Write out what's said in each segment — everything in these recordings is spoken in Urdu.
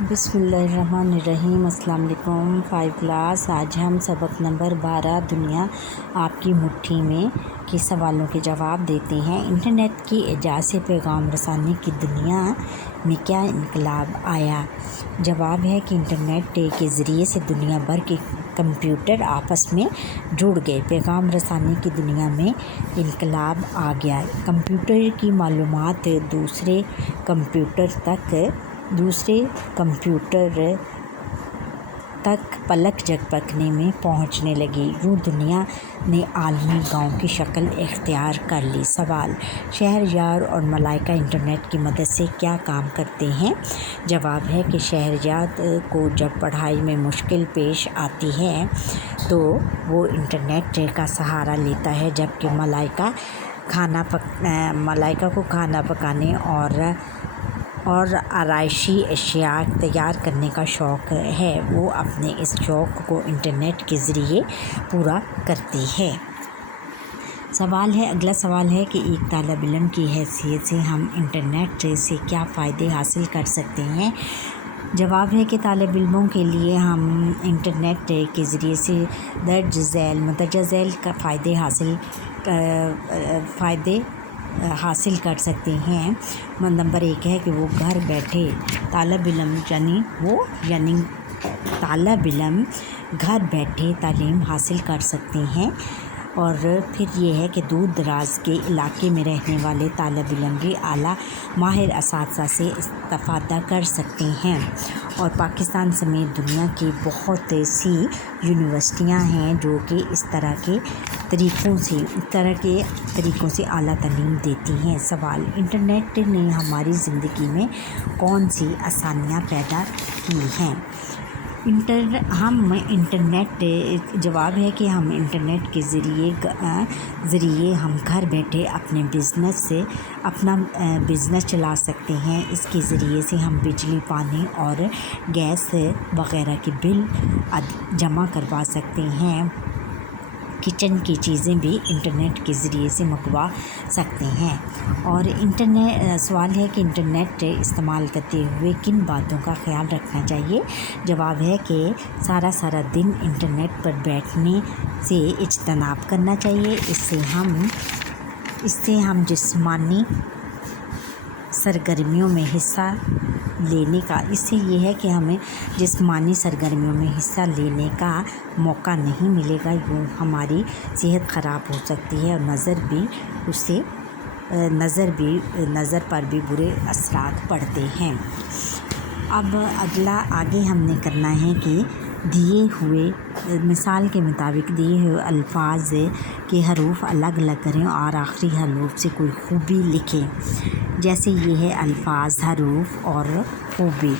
بسم اللہ الرحمن الرحیم۔ السلام علیکم 5 کلاس۔ آج ہم سبق نمبر 12 دنیا آپ کی مٹھی میں کے سوالوں کے جواب دیتے ہیں۔ انٹرنیٹ کی ایجاد سے پیغام رسانی کی دنیا میں کیا انقلاب آیا؟ جواب ہے کہ انٹرنیٹ کے ذریعے سے دنیا بھر کے کمپیوٹر آپس میں جڑ گئے، پیغام رسانی کی دنیا میں انقلاب آ گیا۔ کمپیوٹر کی معلومات دوسرے کمپیوٹر تک پلک جھپکنے میں پہنچنے لگی۔ یوں دنیا نے عالمی گاؤں کی شکل اختیار کر لی۔ سوال: شہریار اور ملائکہ انٹرنیٹ کی مدد سے کیا کام کرتے ہیں؟ جواب ہے کہ شہریار کو جب پڑھائی میں مشکل پیش آتی ہے تو وہ انٹرنیٹ کا سہارا لیتا ہے، جبکہ ملائکہ کو کھانا پکانے اور آرائشی اشیاء تیار کرنے کا شوق ہے، وہ اپنے اس شوق کو انٹرنیٹ کے ذریعے پورا کرتی ہے۔ اگلا سوال ہے کہ ایک طالب علم کی حیثیت سے ہم انٹرنیٹ سے کیا فائدے حاصل کر سکتے ہیں؟ جواب ہے کہ طالب علموں کے لیے ہم انٹرنیٹ کے ذریعے سے مندرجہ ذیل کا فائدے حاصل کر سکتے ہیں۔ نمبر 1 ہے کہ وہ گھر بیٹھے طالب علم گھر بیٹھے تعلیم حاصل کر سکتے ہیں، اور پھر یہ ہے کہ دور دراز کے علاقے میں رہنے والے طالب علم بھی اعلیٰ ماہر اساتذہ سے استفادہ کر سکتے ہیں، اور پاکستان سمیت دنیا کی بہت سی یونیورسٹیاں ہیں جو کہ اس طرح کے طریقوں سے اعلیٰ تعلیم دیتی ہیں۔ سوال: انٹرنیٹ نے ہماری زندگی میں کون سی آسانیاں پیدا کی ہیں؟ جواب ہے کہ ہم انٹرنیٹ کے ذریعے ہم گھر بیٹھے اپنا بزنس چلا سکتے ہیں۔ اس کے ذریعے سے ہم بجلی، پانی اور گیس وغیرہ کے بل جمع کروا سکتے ہیں۔ کچن کی چیزیں بھی انٹرنیٹ کے ذریعے سے منگوا سکتے ہیں۔ اور سوال ہے کہ انٹرنیٹ استعمال کرتے ہوئے کن باتوں کا خیال رکھنا چاہیے؟ جواب ہے کہ سارا دن انٹرنیٹ پر بیٹھنے سے اجتناب کرنا چاہیے۔ اس سے ہم جسمانی سرگرمیوں میں حصہ لینے کا موقع نہیں ملے گا، یوں ہماری صحت خراب ہو سکتی ہے، اور نظر پر بھی برے اثرات پڑتے ہیں۔ اب آگے ہم نے کرنا ہے کہ دیے ہوئے مثال کے مطابق دیے ہوئے الفاظ کے حروف الگ الگ کریں اور آخری حروف سے کوئی خوبی لکھیں۔ جیسے یہ ہے الفاظ، حروف اور خوبی۔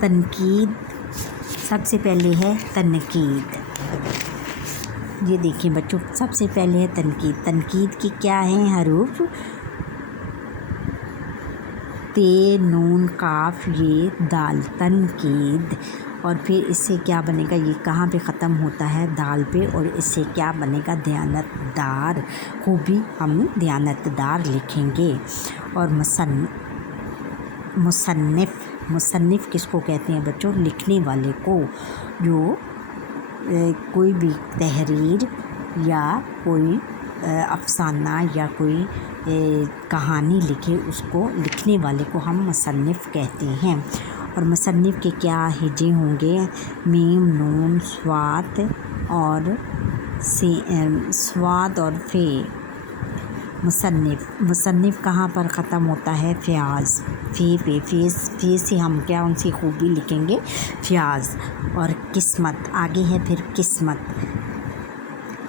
تنقید: سب سے پہلے ہے تنقید۔ یہ دیکھیں بچوں، سب سے پہلے ہے تنقید۔ تنقید کی کیا ہیں حروف؟ ت، ن، ق، ی، دال، تنقید۔ اور پھر اس سے کیا بنے گا؟ یہ کہاں پہ ختم ہوتا ہے؟ دال پہ، اور اس سے کیا بنے گا؟ دیانتدار۔ خوبی ہم دیانتدار لکھیں گے۔ اور مصنف کس کو کہتے ہیں بچوں؟ لکھنے والے کو، جو کوئی بھی تحریر یا کوئی افسانہ یا کوئی کہانی لکھے، اس کو لکھنے والے کو ہم مصنف کہتے ہیں۔ اور مصنف کے کیا ہجے ہوں گے؟ م، ن، صاد اور ف۔ مصنف کہاں پر ختم ہوتا ہے؟ فیاض، فے پہ۔ فے سے ہم کون سی خوبی لکھیں گے؟ فیاض۔ اور قسمت، آگے ہے پھر قسمت۔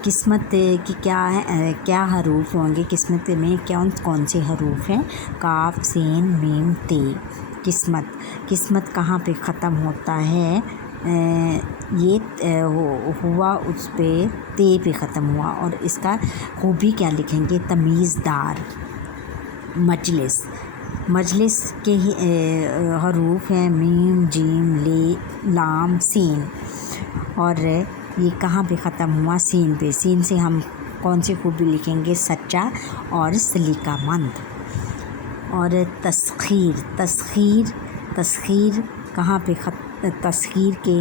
قسمت کی کیا حروف ہوں گے؟ قسمت میں کون سے حروف ہیں؟ ق، س، م، ت۔ قسمت کہاں پہ ختم ہوتا ہے؟ یہ ہوا اس پہ ت پہ ختم ہوا، اور اس کا خوبی کیا لکھیں گے؟ تمیزدار۔ مجلس کے حروف ہیں م، ج، ل، س، اور یہ کہاں پہ ختم ہوا؟ س پہ۔ س سے ہم کون سی خوبی لکھیں گے؟ سچا اور سلیقہ مند۔ اور تسخیر کہاں پہ تسخیر کے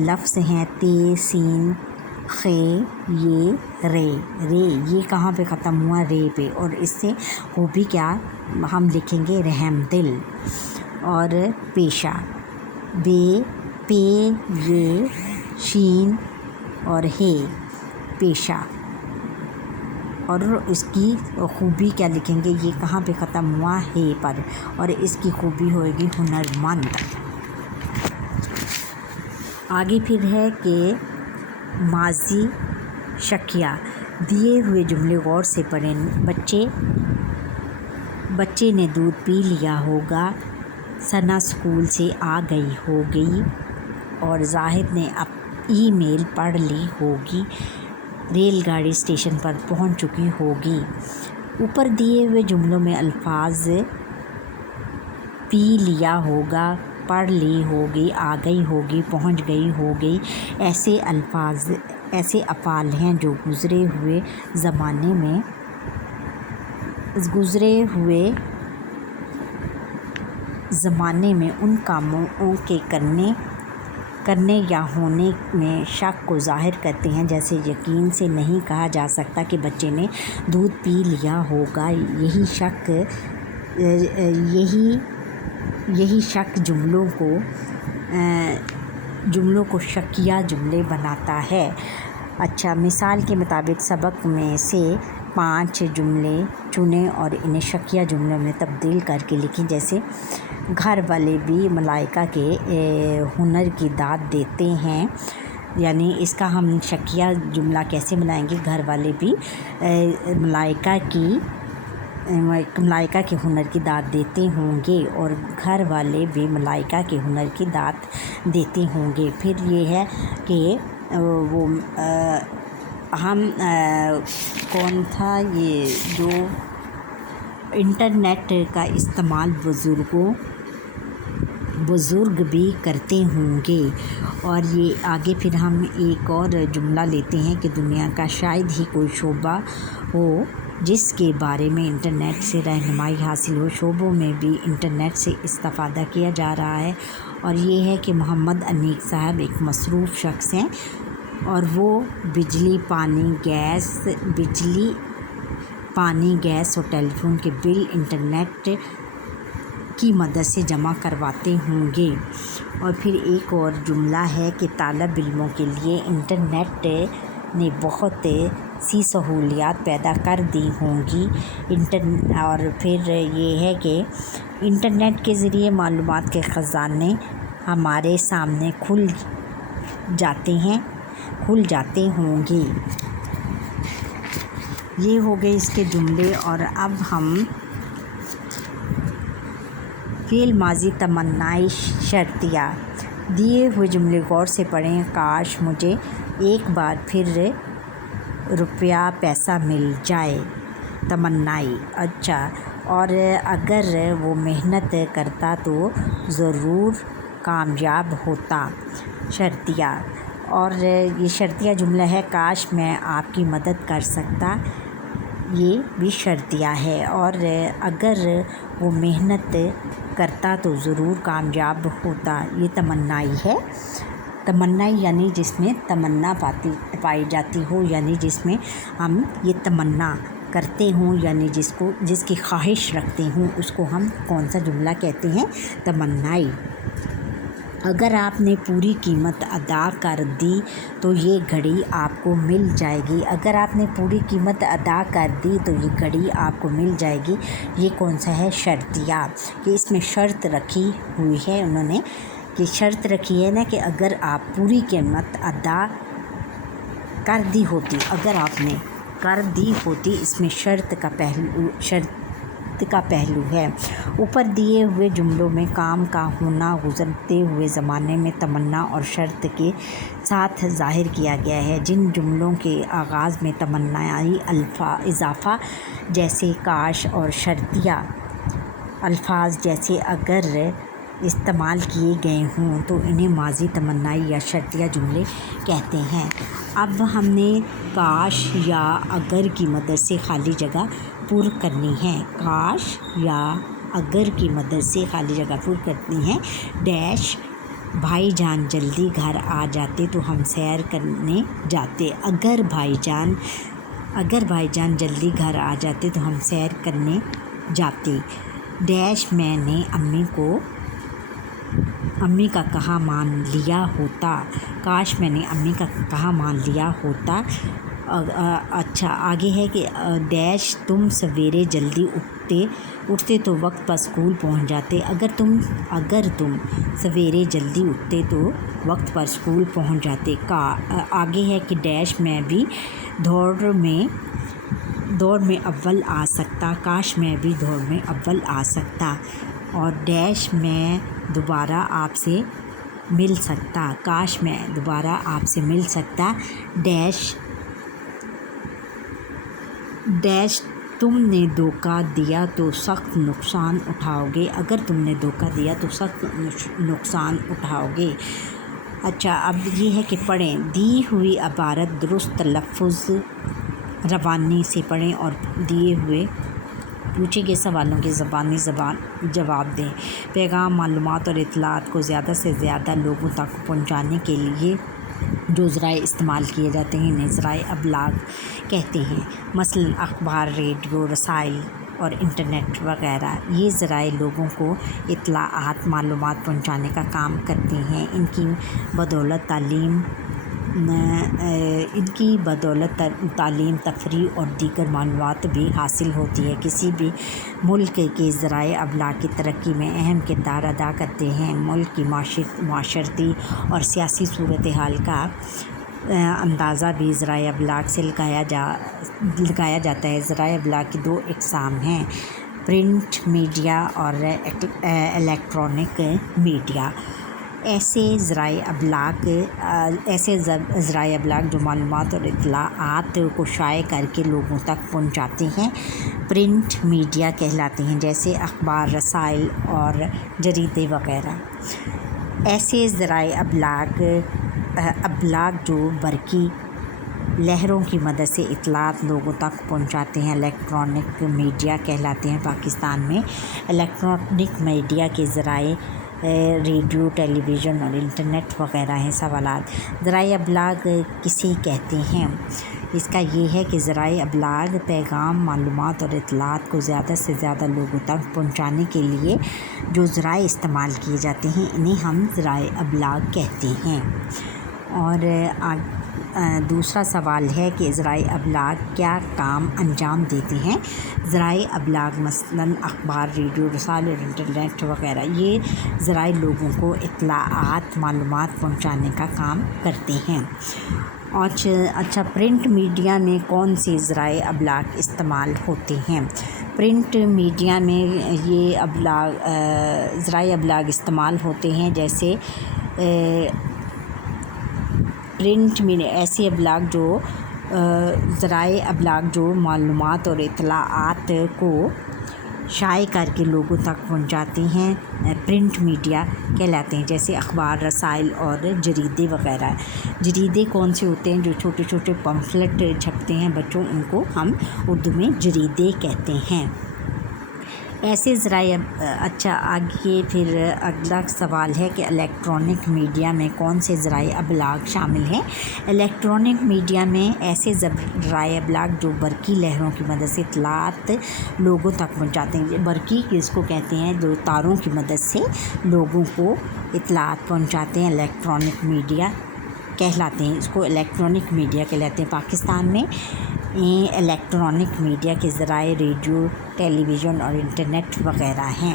لفظ ہیں تے سین خے یہ رے یہ کہاں پہ ختم ہوا؟ رے پہ، اور اس سے خوبی کیا ہم لکھیں گے؟ رحم دل۔ اور پیشہ بے پے یہ شین اور ہے پیشہ، اور اس کی خوبی کیا لکھیں گے؟ یہ کہاں پہ ختم ہوا؟ ہے پر، اور اس کی خوبی ہوئے گی ہنرمند۔ آگے پھر ہے کہ ماضی شکیہ، دیے ہوئے جملے غور سے پڑھیں۔ بچے نے دودھ پی لیا ہوگا، ثنا اسکول سے آ گئی ہوگی، اور زاہد نے ای میل پڑھ لی ہوگی، ریل گاڑی اسٹیشن پر پہنچ چکی ہوگی۔ اوپر دیے ہوئے جملوں میں الفاظ پی لیا ہوگا، پڑھ لی ہوگی، آ گئی ہوگی، پہنچ گئی ہوگی ایسے افعال ہیں جو گزرے ہوئے زمانے میں ان کاموں کے کرنے یا ہونے میں شک کو ظاہر کرتے ہیں، جیسے یقین سے نہیں کہا جا سکتا کہ بچے نے دودھ پی لیا ہوگا۔ یہی شک جملوں کو شکیہ جملے بناتا ہے۔ اچھا، مثال کے مطابق سبق میں سے 5 جملے چنیں اور انہیں شکیہ جملوں میں تبدیل کر کے لکھیں، جیسے گھر والے بھی ملائکہ کے ہنر کی داد دیتے ہیں، یعنی اس کا ہم شکیہ جملہ کیسے بنائیں گے؟ گھر والے بھی ملائکہ کے ہنر کی داد دیتے ہوں گے، اور گھر والے بھی ملائکہ کے ہنر کی داد دیتے ہوں گے۔ پھر یہ ہے کہ وہ ہم کون تھا یہ جو انٹرنیٹ کا استعمال بزرگ بھی کرتے ہوں گے۔ اور یہ آگے پھر ہم ایک اور جملہ لیتے ہیں کہ دنیا کا شاید ہی کوئی شعبہ ہو جس کے بارے میں انٹرنیٹ سے رہنمائی حاصل ہو، شعبوں میں بھی انٹرنیٹ سے استفادہ کیا جا رہا ہے۔ اور یہ ہے کہ محمد انیق صاحب ایک مصروف شخص ہیں، اور وہ بجلی، پانی، گیس اور ٹیلی فون کے بل انٹرنیٹ کی مدد سے جمع کرواتے ہوں گے۔ اور پھر ایک اور جملہ ہے کہ طالب علموں کے لیے انٹرنیٹ نے بہت سی سہولیات پیدا کر دی ہوں گی۔ اور پھر یہ ہے کہ انٹرنیٹ کے ذریعے معلومات کے خزانے ہمارے سامنے کھل جاتے ہوں گے۔ یہ ہو گئے اس کے جملے۔ اور اب ہم فعل ماضی تمنائے شرطیہ، دیے ہوئے جملے غور سے پڑھیں۔ کاش مجھے ایک بار پھر روپیہ پیسہ مل جائے، تمنائی۔ اچھا، اور اگر وہ محنت کرتا تو ضرور کامیاب ہوتا، شرطیہ۔ اور یہ شرطیہ جملہ ہے، کاش میں آپ کی مدد کر سکتا، یہ بھی شرطیہ ہے۔ اور اگر وہ محنت کرتا تو ضرور کامیاب ہوتا، یہ تمنائی ہے۔ تمنائی یعنی جس میں تمنا پائی جاتی ہو، یعنی جس میں ہم یہ تمنا کرتے ہوں، یعنی جس کی خواہش رکھتے ہوں، اس کو ہم کون سا جملہ کہتے ہیں؟ تمنائی۔ اگر آپ نے پوری قیمت ادا کر دی تو یہ گھڑی آپ کو مل جائے گی، اگر آپ نے پوری قیمت ادا کر دی تو یہ گھڑی آپ کو مل جائے گی، یہ کون سا ہے؟ شرطیہ۔ کہ اس میں شرط رکھی ہوئی ہے انہوں نے، کہ شرط رکھی ہے نا کہ اگر آپ پوری قیمت ادا کر دی ہوتی، اگر آپ نے کر دی ہوتی، اس میں شرط کا پہلو ہے۔ اوپر دیے ہوئے جملوں میں کام کا ہونا گزرتے ہوئے زمانے میں تمنا اور شرط کے ساتھ ظاہر کیا گیا ہے۔ جن جملوں کے آغاز میں تمنائی اضافہ جیسے کاش اور شرطیہ الفاظ جیسے اگر استعمال کیے گئے ہوں تو انہیں ماضی تمنائی یا شرطیہ جملے کہتے ہیں۔ اب ہم نے کاش یا اگر کی مدد سے خالی جگہ پر کرنی ہے، کاش یا اگر کی مدد سے خالی جگہ پر کرنی ہے، ڈیش بھائی جان جلدی گھر آ جاتے تو ہم سیر کرنے جاتے، اگر بھائی جان جلدی گھر آ جاتے تو ہم سیر کرنے جاتے، ڈیش میں نے امی کا کہا مان لیا ہوتا، کاش میں نے امی کا کہا مان لیا ہوتا۔ اچھا آگے ہے کہ ڈیش تم سویرے جلدی اٹھتے تو وقت پر اسکول پہنچ جاتے، اگر تم سویرے جلدی اٹھتے تو وقت پر اسکول پہنچ جاتے۔ آگے ہے کہ ڈیش میں بھی دوڑ میں اول آ سکتا، کاش میں بھی دوڑ میں اول آ سکتا، اور ڈیش میں دوبارہ آپ سے مل سکتا، کاش میں دوبارہ آپ سے مل سکتا، ڈیش تم نے دھوکہ دیا تو سخت نقصان اٹھاؤ گے، اگر تم نے دھوکہ دیا تو سخت نقصان اٹھاؤ گے۔ اچھا اب یہ ہے کہ پڑھیں، دی ہوئی عبارت درست تلفظ روانی سے پڑھیں اور دیے ہوئے پوچھے گئے سوالوں کے زبانی جواب دیں۔ پیغام، معلومات اور اطلاعات کو زیادہ سے زیادہ لوگوں تک پہنچانے کے لیے جو ذرائع استعمال کیے جاتے ہیں انہیں ذرائع ابلاغ کہتے ہیں، مثلاً اخبار، ریڈیو، رسائل اور انٹرنیٹ وغیرہ۔ یہ ذرائع لوگوں کو اطلاعات، معلومات پہنچانے کا کام کرتے ہیں، ان کی بدولت تعلیم، تفریح اور دیگر معلومات بھی حاصل ہوتی ہے، کسی بھی ملک کے ذرائع ابلاغ کی ترقی میں اہم کردار ادا کرتے ہیں، ملک کی معاشرتی اور سیاسی صورتحال کا اندازہ بھی ذرائع ابلاغ سے لگایا جاتا ہے۔ ذرائع ابلاغ کی دو اقسام ہیں، پرنٹ میڈیا اور الیکٹرانک میڈیا۔ ایسے ذرائع ابلاغ جو معلومات اور اطلاعات کو شائع کر کے لوگوں تک پہنچاتے ہیں پرنٹ میڈیا کہلاتے ہیں، جیسے اخبار، رسائل اور جریدے وغیرہ۔ ایسے ذرائع ابلاغ جو برقی لہروں کی مدد سے اطلاعات لوگوں تک پہنچاتے ہیں الیکٹرانک میڈیا کہلاتے ہیں۔ پاکستان میں الیکٹرانک میڈیا کے ذرائع ریڈیو، ٹیلی ویژن اور انٹرنیٹ وغیرہ ہیں۔ سوالات، ذرائع ابلاغ کسے کہتے ہیں؟ اس کا یہ ہے کہ ذرائع ابلاغ پیغام، معلومات اور اطلاعات کو زیادہ سے زیادہ لوگوں تک پہنچانے کے لیے جو ذرائع استعمال کیے جاتے ہیں انہیں ہم ذرائع ابلاغ کہتے ہیں۔ اور دوسرا سوال ہے کہ ذرائع ابلاغ کیا کام انجام دیتے ہیں؟ ذرائع ابلاغ مثلاً اخبار، ریڈیو، رسائل اور انٹرنیٹ وغیرہ، یہ ذرائع لوگوں کو اطلاعات، معلومات پہنچانے کا کام کرتے ہیں۔ اچھا پرنٹ میڈیا میں کون سے ذرائع ابلاغ استعمال ہوتے ہیں؟ پرنٹ میڈیا میں یہ ذرائع ابلاغ استعمال ہوتے ہیں، جیسے پرنٹ میڈیا ایسے ذرائع ابلاغ جو معلومات اور اطلاعات کو شائع کر کے لوگوں تک پہنچاتے ہیں پرنٹ میڈیا کہلاتے ہیں، جیسے اخبار، رسائل اور جریدے وغیرہ۔ جریدے کون سے ہوتے ہیں؟ جو چھوٹے چھوٹے پمفلٹ چھپتے ہیں بچوں، ان کو ہم اردو میں جریدے کہتے ہیں۔ ایسے ذرائع اچھا آگے پھر اگلا سوال ہے کہ الیکٹرانک میڈیا میں کون سے ذرائع ابلاغ شامل ہیں؟ الیکٹرانک میڈیا میں ایسے ذرائع ابلاغ جو برقی لہروں کی مدد سے اطلاعات لوگوں تک پہنچاتے ہیں۔ برقی کس کو کہتے ہیں؟ جو تاروں کی مدد سے لوگوں کو اطلاعات پہنچاتے ہیں الیکٹرانک میڈیا کہلاتے ہیں، اس کو الیکٹرانک میڈیا کہلاتے ہیں۔ پاکستان میں الیکٹرانک میڈیا کے ذرائع ریڈیو، ٹیلی ویژن اور انٹرنیٹ وغیرہ ہیں۔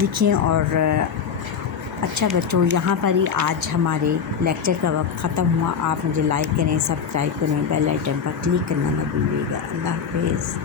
دیکھیں اور اچھا بچوں، یہاں پر ہی آج ہمارے لیکچر کا وقت ختم ہوا۔ آپ مجھے لائک کریں، سبسکرائب کریں، بیل آئیکن پر کلک کرنا نہ بھولیے گا۔ اللہ حافظ۔